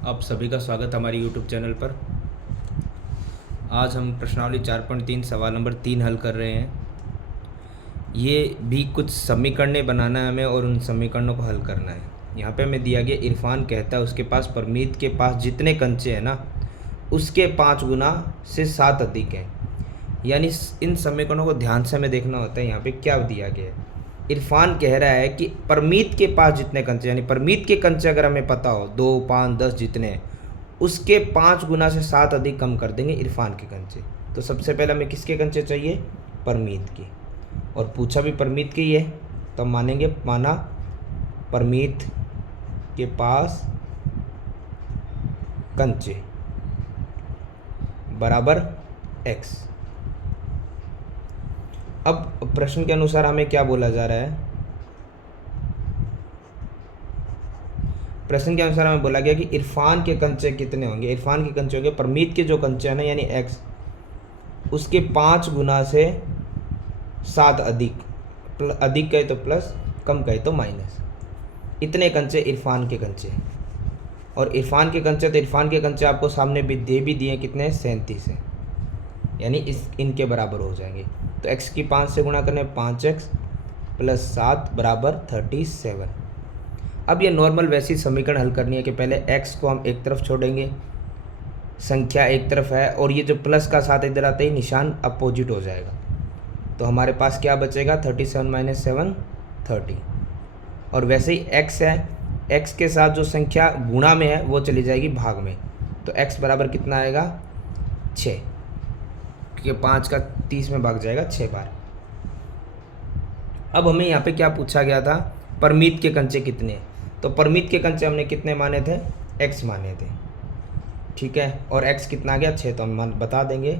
आप सभी का स्वागत हमारे यूट्यूब चैनल पर। आज हम प्रश्नावली 4.3 सवाल नंबर 3 हल कर रहे हैं। ये भी कुछ समीकरणें बनाना है हमें और उन समीकरणों को हल करना है। यहाँ पे हमें दिया गया इरफान कहता है उसके पास परमीत के पास जितने कंचे हैं ना उसके 5 गुना से 7 अधिक हैं। यानी इन समीकरणों को ध्यान से हमें देखना होता है। यहाँ पे क्या दिया गया है, इरफान कह रहा है कि परमीत के पास जितने कंचे, यानी परमीत के कंचे अगर हमें पता हो 2, 5, 10 जितने हैं उसके 5 गुना से 7 अधिक कम कर देंगे इरफान के कंचे। तो सबसे पहले हमें किसके कंचे चाहिए, परमीत के, और पूछा भी परमीत के ही है तो हम मानेंगे, माना परमीत के पास कंचे बराबर x। अब प्रश्न के अनुसार हमें क्या बोला जा रहा है, प्रश्न के अनुसार हमें बोला गया कि इरफान के कंचे कितने होंगे। इरफान के कंचे होंगे परमीत के जो कंचे हैं ना यानी x उसके 5 गुना से 7 अधिक, अधिक कहे तो प्लस, कम कहे तो माइनस। इतने कंचे इरफान के कंचे, और इरफान के कंचे, तो इरफान के कंचे आपको सामने भी दिए कितने, 37 है, यानी इनके बराबर हो जाएंगे। तो x की 5 से गुणा करने 5x प्लस 7 बराबर 37। अब ये नॉर्मल वैसी समीकरण हल करनी है कि पहले x को हम एक तरफ छोड़ेंगे, संख्या एक तरफ है, और ये जो प्लस का साथ इधर आते ही निशान अपोजिट हो जाएगा। तो हमारे पास क्या बचेगा, 37 माइनस 7 30। और वैसे ही x है, x के साथ जो संख्या गुणा में है वो चली जाएगी भाग में। तो x बराबर कितना आएगा, 6, क्योंकि 5 का 30 में भाग जाएगा 6 बार। अब हमें यहाँ पे क्या पूछा गया था, परमीत के कंचे कितने हैं। तो परमीत के कंचे हमने कितने माने थे, x माने थे, ठीक है, और x कितना आ गया, 6। तो हम बता देंगे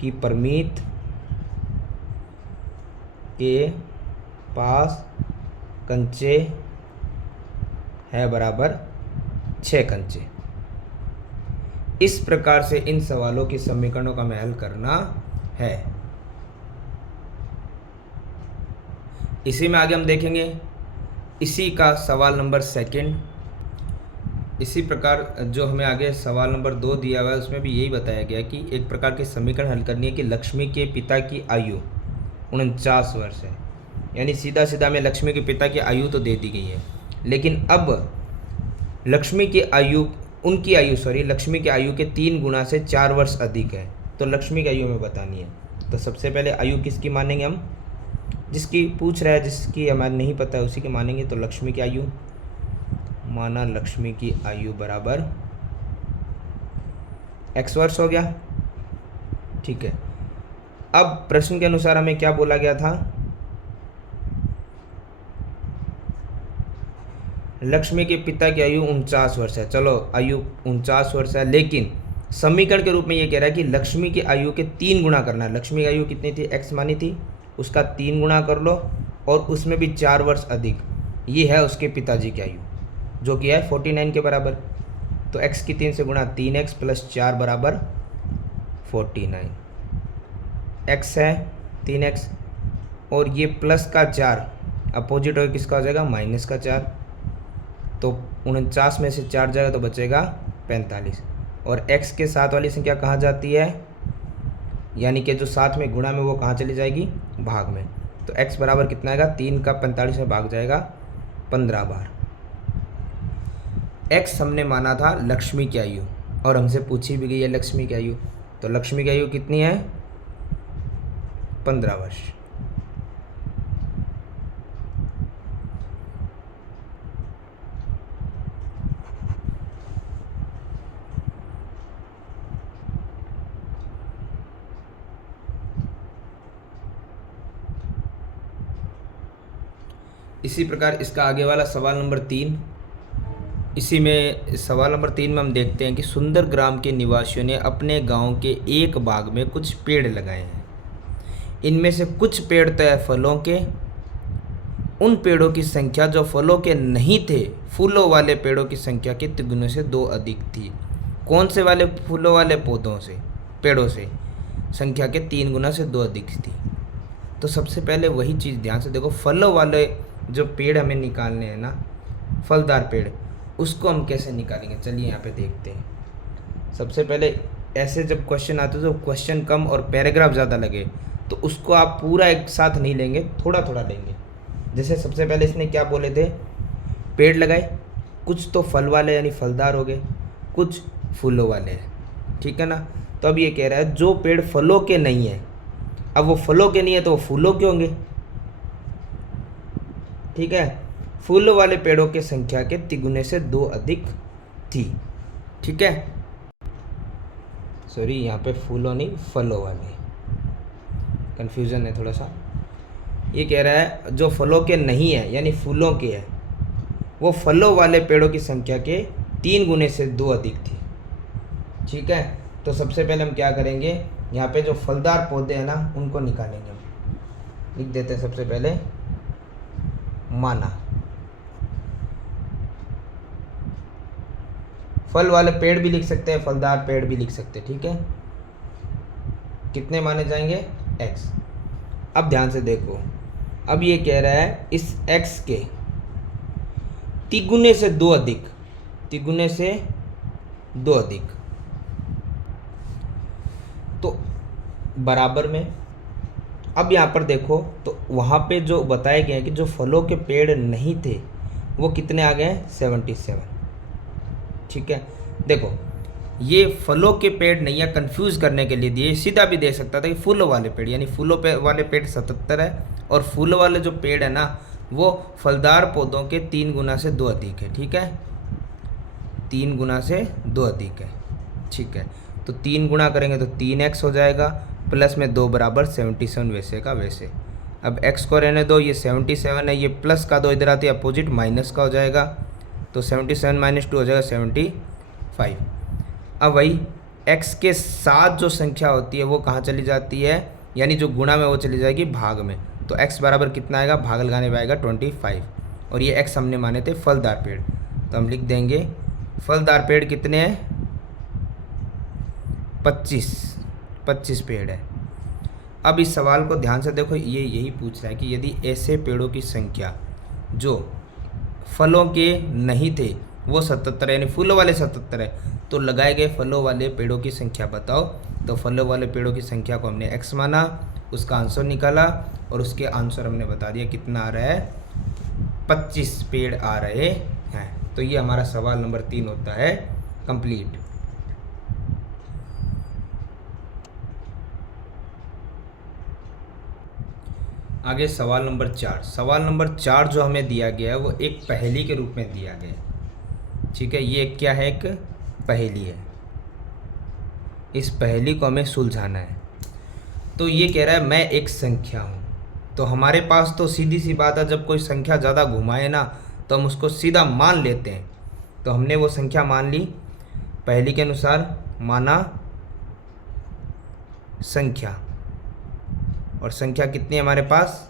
कि परमीत के पास कंचे है बराबर 6 कंचे। इस प्रकार से इन सवालों के समीकरणों का हमें हल करना है। इसी में आगे हम देखेंगे इसी का सवाल नंबर 2। इसी प्रकार जो हमें आगे सवाल नंबर 2 दिया हुआ है उसमें भी यही बताया गया कि एक प्रकार के समीकरण हल करनी है कि लक्ष्मी के पिता की आयु 49 वर्ष है। यानी सीधा सीधा हमें लक्ष्मी के पिता की आयु तो दे दी गई है, लेकिन अब लक्ष्मी की आयु, लक्ष्मी की आयु के 3 गुना से 4 वर्ष अधिक है। तो लक्ष्मी की आयु हमें बतानी है। तो सबसे पहले आयु किसकी मानेंगे हम, जिसकी पूछ रहा है, जिसकी हमें नहीं पता है उसी की मानेंगे। तो लक्ष्मी की आयु, माना लक्ष्मी की आयु बराबर x वर्ष हो गया, ठीक है। अब प्रश्न के अनुसार हमें क्या बोला गया था, लक्ष्मी के पिता की आयु 49 वर्ष है। चलो आयु 49 वर्ष है, लेकिन समीकरण के रूप में ये कह रहा है कि लक्ष्मी की आयु के 3 गुना करना है। लक्ष्मी की आयु कितनी थी, x मानी थी, उसका 3 गुना कर लो, और उसमें भी 4 वर्ष अधिक, ये है उसके पिताजी की आयु जो कि है 49 के बराबर। तो x की 3 से गुणा 3x प्लस 4 बराबर 49। x है 3x, और ये प्लस का 4 अपोजिट हो किसका हो जाएगा, माइनस का 4। तो 49 में से 4 जाएगा तो बचेगा 45, और x के साथ वाली संख्या कहाँ जाती है, यानी कि जो साथ में गुणा में वो कहाँ चली जाएगी, भाग में। तो x बराबर कितना आएगा, 3 का 45 में भाग जाएगा 15 बार। x हमने माना था लक्ष्मी की आयु, और हमसे पूछी भी गई है लक्ष्मी की आयु। तो लक्ष्मी की आयु कितनी है, 15 वर्ष। इसी प्रकार इसका आगे वाला सवाल नंबर 3, इसी में सवाल नंबर 3 में हम देखते हैं कि सुंदर ग्राम के निवासियों ने अपने गांव के एक बाग में कुछ पेड़ लगाए हैं। इनमें से कुछ पेड़ तो है फलों के, उन पेड़ों की संख्या जो फलों के नहीं थे, फूलों वाले पेड़ों की संख्या के तिगुने से 2 अधिक थी। कौन से वाले, फूलों वाले पौधों से, पेड़ों से संख्या के 3 गुना से 2 अधिक थी। तो सबसे पहले वही चीज़ ध्यान से देखो, फलों वाले जो पेड़ हमें निकालने हैं ना, फलदार पेड़, उसको हम कैसे निकालेंगे, चलिए यहाँ पे देखते हैं। सबसे पहले ऐसे जब क्वेश्चन आते तो क्वेश्चन कम और पैराग्राफ ज़्यादा लगे तो उसको आप पूरा एक साथ नहीं लेंगे, थोड़ा थोड़ा लेंगे। जैसे सबसे पहले इसने क्या बोले थे, पेड़ लगाए, कुछ तो फल वाले यानी फलदार हो गए, कुछ फूलों वाले हैं, ठीक है ना। तो अब ये कह रहा है जो पेड़ फलों के नहीं है, अब वो फलों के नहीं है तो वो फूलों के होंगे, ठीक है। फूलों वाले पेड़ों की संख्या के तिगुने से 2 अधिक थी, ठीक है। सॉरी, यहाँ पे फूलों नहीं फलों वाले, कन्फ्यूज़न है थोड़ा सा। ये कह रहा है जो फलों के नहीं है यानी फूलों के है, वो फलों वाले पेड़ों की संख्या के 3 गुने से 2 अधिक थी, ठीक है। तो सबसे पहले हम क्या करेंगे, यहाँ पे जो फलदार पौधे हैं ना उनको निकालेंगे हम। लिख देते हैं सबसे पहले माना, फल वाले पेड़ भी लिख सकते हैं, फलदार पेड़ भी लिख सकते हैं, ठीक है। कितने माने जाएंगे, x। अब ध्यान से देखो, अब ये कह रहा है इस x के तिगुने से 2 अधिक, तिगुने से 2 अधिक, तो बराबर में। अब यहाँ पर देखो तो वहाँ पे जो बताए गए हैं कि जो फलों के पेड़ नहीं थे वो कितने आ गए, 77, ठीक है। देखो ये फलों के पेड़ नहीं है, कंफ्यूज करने के लिए दिए, सीधा भी दे सकता था कि फूलों वाले पेड़, यानी फूलों पे वाले पेड़ 77 है और फूलों वाले जो पेड़ है ना वो फलदार पौधों के 3 गुना से 2 अधिक है, ठीक है। 3 गुना से 2 अधिक है, ठीक है। तो 3 गुना करेंगे तो 3x हो जाएगा, प्लस में 2 बराबर 77 वैसे का वैसे। अब x को रहने दो, ये 77 है, ये प्लस का 2 इधर आती है अपोजिट माइनस का हो जाएगा, तो 77 - 2 हो जाएगा 75। अब वही x के साथ जो संख्या होती है वो कहाँ चली जाती है, यानी जो गुणा में वो चली जाएगी भाग में। तो x बराबर कितना आएगा, भाग लगाने में आएगा 25, और ये x हमने माने थे फलदार पेड़, तो हम लिख देंगे फलदार पेड़ कितने हैं, 25 पेड़ है। अब इस सवाल को ध्यान से देखो, ये यही पूछ रहा है कि यदि ऐसे पेड़ों की संख्या जो फलों के नहीं थे वो 77 यानी फूलों वाले 77 है, तो लगाए गए फलों वाले पेड़ों की संख्या बताओ। तो फलों वाले पेड़ों की संख्या को हमने x माना, उसका आंसर निकाला और उसके आंसर हमने बता दिया कितना आ रहा है, 25 पेड़ आ रहे हैं। तो ये हमारा सवाल नंबर 3 होता है कंप्लीट। आगे सवाल नंबर 4। सवाल नंबर 4 जो हमें दिया गया है वो एक पहेली के रूप में दिया गया है, ठीक है। ये क्या है, एक पहेली है, इस पहेली को हमें सुलझाना है। तो ये कह रहा है मैं एक संख्या हूँ, तो हमारे पास तो सीधी सी बात है, जब कोई संख्या ज़्यादा घुमाए ना तो हम उसको सीधा मान लेते हैं। तो हमने वो संख्या मान ली, पहेली के अनुसार माना संख्या, और संख्या कितनी है हमारे पास,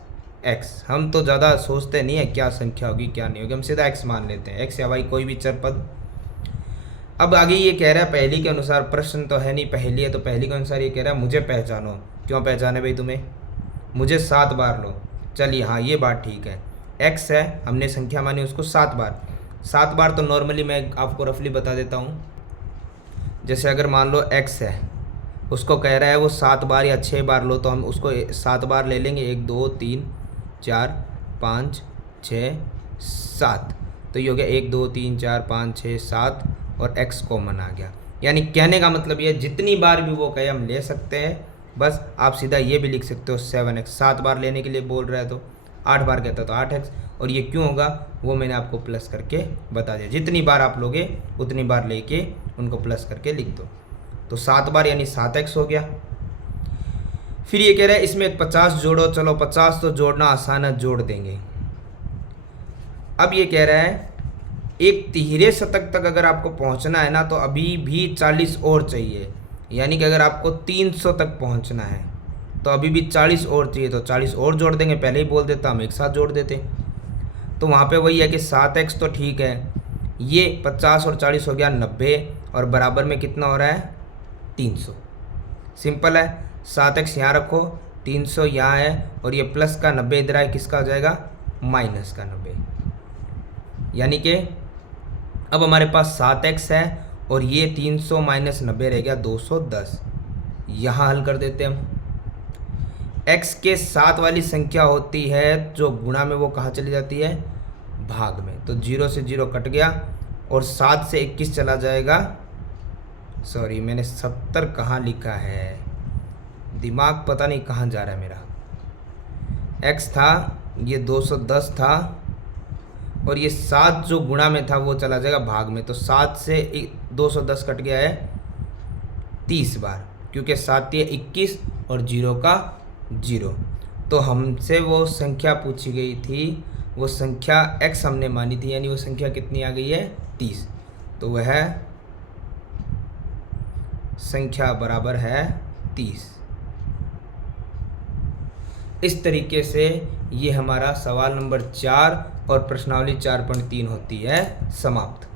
x। हम तो ज़्यादा सोचते नहीं है क्या संख्या होगी क्या नहीं होगी, हम सीधा x मान लेते हैं, x या y कोई भी चर पद। अब आगे ये कह रहा है पहेली के अनुसार, प्रश्न तो है नहीं पहेली है, तो पहेली के अनुसार ये कह रहा है मुझे पहचानो। क्यों पहचाने भाई तुम्हें, मुझे 7 बार लो। चलिए हाँ ये बात ठीक है, x है, हमने संख्या मानी उसको 7 बार। 7 बार तो नॉर्मली मैं आपको रफली बता देता हूँ, जैसे अगर मान लो x है, उसको कह रहा है वो 7 बार या 6 बार लो, तो हम उसको 7 बार ले लेंगे, 1 2 3 4 5 6 7। तो ये हो गया 1 2 3 4 5 6 7 और x कॉमन आ गया। यानी कहने का मतलब ये जितनी बार भी वो कहे हम ले सकते हैं, बस आप सीधा ये भी लिख सकते हो 7x। 7 बार लेने के लिए बोल रहा है तो 8 बार कहता तो 8x, और ये क्यों होगा वो मैंने आपको प्लस करके बता दिया। जितनी बार आप लोगे उतनी बार लेके उनको प्लस करके लिख दो। तो 7 बार यानी 7x हो गया। फिर ये कह रहा है इसमें एक 50 जोड़ो, चलो 50 तो जोड़ना आसान है, जोड़ देंगे। अब ये कह रहा है एक तिहरे शतक तक अगर आपको पहुंचना है ना तो अभी भी 40 और चाहिए, यानी कि अगर आपको 300 तक पहुंचना है तो अभी भी 40 और चाहिए, तो 40 और जोड़ देंगे। पहले ही बोल देता हम एक साथ जोड़ देते, तो वहाँ पे वही है कि 7x तो ठीक है, ये 50 और 40 हो गया 90, और बराबर में कितना हो रहा है 300। सिंपल है, 7x यहाँ रखो, 300 यहाँ है, और ये प्लस का 90 इधर आए, किसका हो जाएगा माइनस का 90, यानी कि अब हमारे पास 7x है और ये 300 माइनस 90 रह गया 210। यहाँ हल कर देते हैं हम। x के साथ वाली संख्या होती है जो गुणा में, वो कहाँ चली जाती है, भाग में। तो 0 से 0 कट गया और 7 से 21 चला जाएगा। सॉरी, मैंने 70 कहाँ लिखा है, दिमाग पता नहीं कहाँ जा रहा है मेरा। x था, ये 210 था और ये 7 जो गुणा में था वो चला जाएगा भाग में। तो 7 से 210 कट गया है 30 बार, क्योंकि 7 ये 21 और 0 का 0। तो हमसे वो संख्या पूछी गई थी, वो संख्या x हमने मानी थी, यानी वो संख्या कितनी आ गई है, 30। तो वह संख्या बराबर है 30। इस तरीके से ये हमारा सवाल नंबर 4 और प्रश्नावली 4.3 होती है समाप्त।